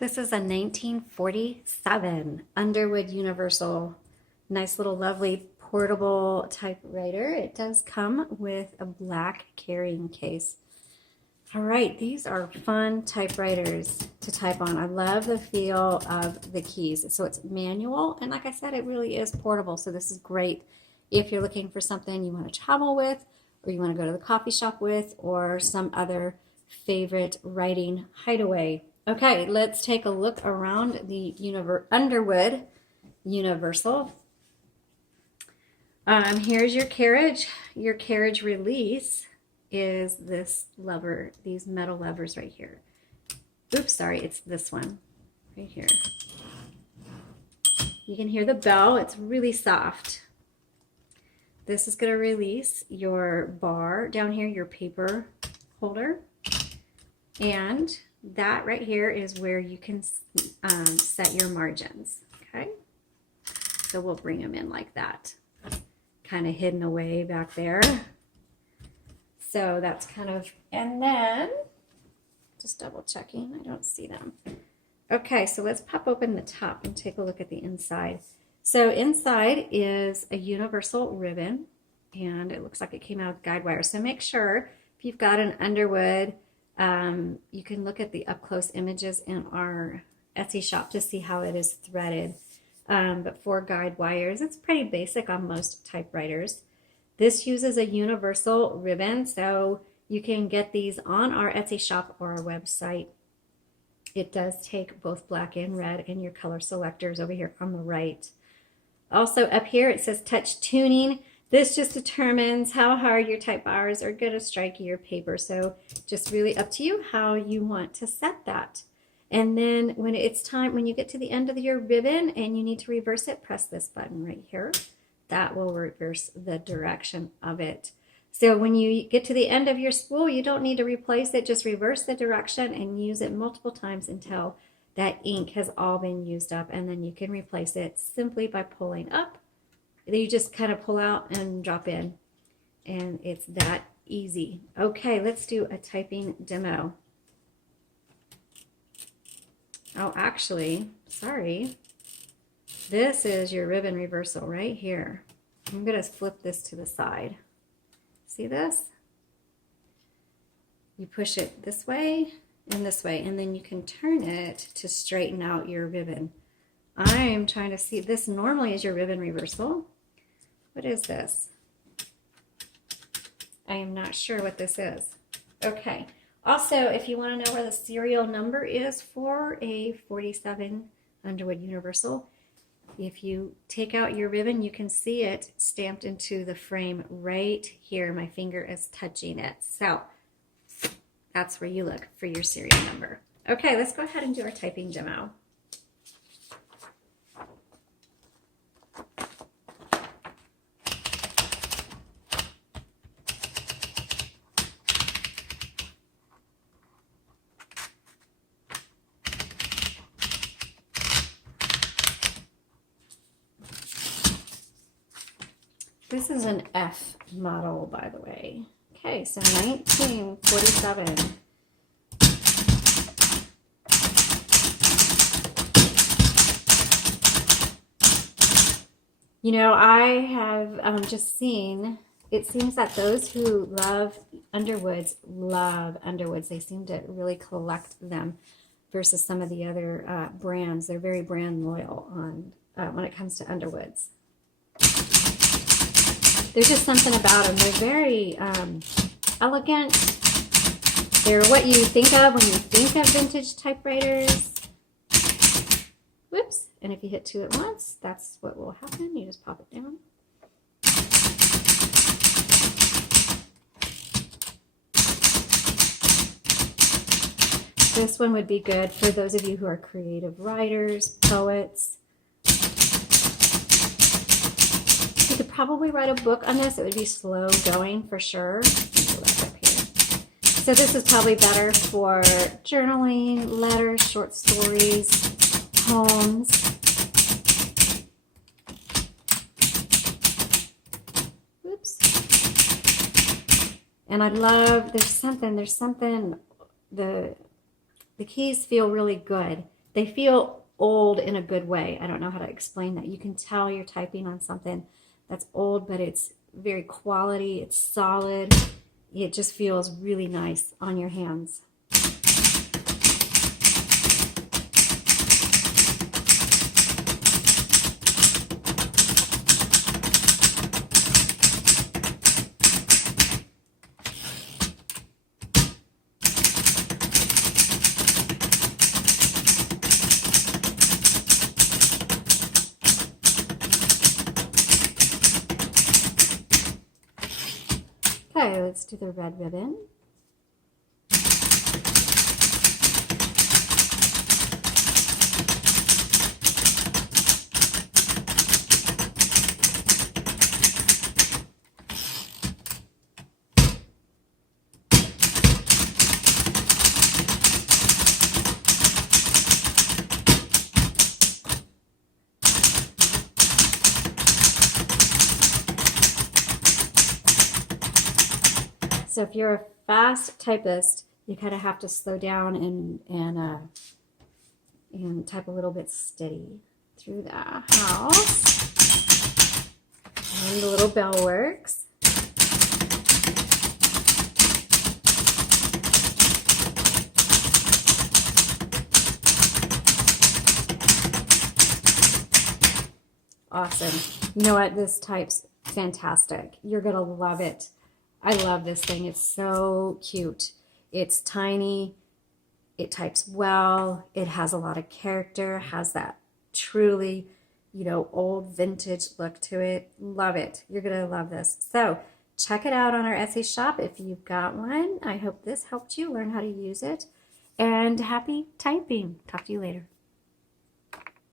This is a 1947 Underwood Universal. Nice little lovely portable typewriter. It does come with a black carrying case. All right, these are fun typewriters to type on. I love the feel of the keys. So it's manual, and like I said, it really is portable. So this is great if you're looking for something you want to travel with, or you want to go to the coffee shop with, or some other favorite writing hideaway. Okay, let's take a look around the Underwood Universal. Here's your carriage. Your carriage release is this lever, these metal levers right here. Oops, sorry, it's this one right here. You can hear the bell. It's really soft. This is going to release your bar down here, your paper holder. And that right here is where you can set your margins, okay? So we'll bring them in like that, kind of hidden away back there. So that's kind of, and then just double checking, I don't see them. Okay, so let's pop open the top and take a look at the inside. So inside is a universal ribbon, and it looks like it came out with guide wire. So make sure if you've got an Underwood, you can look at the up-close images in our Etsy shop to see how it is threaded. But for guide wires, it's pretty basic on most typewriters. This uses a universal ribbon, so you can get these on our Etsy shop or our website. It does take both black and red, and your color selectors over here on the right. Also up here it says touch tuning. This just determines how hard your type bars are going to strike your paper. So just really up to you how you want to set that. And then when it's time, when you get to the end of your ribbon and you need to reverse it, press this button right here. That will reverse the direction of it. So when you get to the end of your spool, you don't need to replace it. Just reverse the direction and use it multiple times until that ink has all been used up. And then you can replace it simply by pulling up. You just kind of pull out and drop in, and it's that easy. Okay, let's do a typing demo. Oh, actually, sorry. This is your ribbon reversal right here. I'm going to flip this to the side. See this? You push it this way, and then you can turn it to straighten out your ribbon. I'm trying to see, this normally is your ribbon reversal. What is this? I am not sure what this is. Okay. Also, if you want to know where the serial number is for a 47 Underwood Universal, if you take out your ribbon, you can see it stamped into the frame right here. My finger is touching it. So that's where you look for your serial number. Okay, let's go ahead and do our typing demo. This is an F model, by the way. Okay, so 1947. You know, I have just seen, it seems that those who love Underwoods love Underwoods. They seem to really collect them versus some of the other brands. They're very brand loyal on when it comes to Underwoods. There's just something about them. They're very elegant. They're what you think of when you think of vintage typewriters. Whoops. And if you hit two at once, that's what will happen. You just pop it down. This one would be good for those of you who are creative writers, poets. You could probably write a book on this. It would be slow going for sure. So this is probably better for journaling, letters, short stories, poems. Oops. And I love, there's something, the keys feel really good. They feel old in a good way. I don't know how to explain that. You can tell you're typing on something that's old, but it's very quality, it's solid. It just feels really nice on your hands. Okay, let's do the red ribbon. So if you're a fast typist, you kind of have to slow down and type a little bit steady through the house. And the little bell works. Awesome. You know what? This types fantastic. You're going to love it. I love this thing. It's so cute. It's tiny. It types well. It has a lot of character. Has that truly, you know, old vintage look to it. Love it. You're going to love this. So check it out on our Etsy shop if you've got one. I hope this helped you learn how to use it. And happy typing. Talk to you later.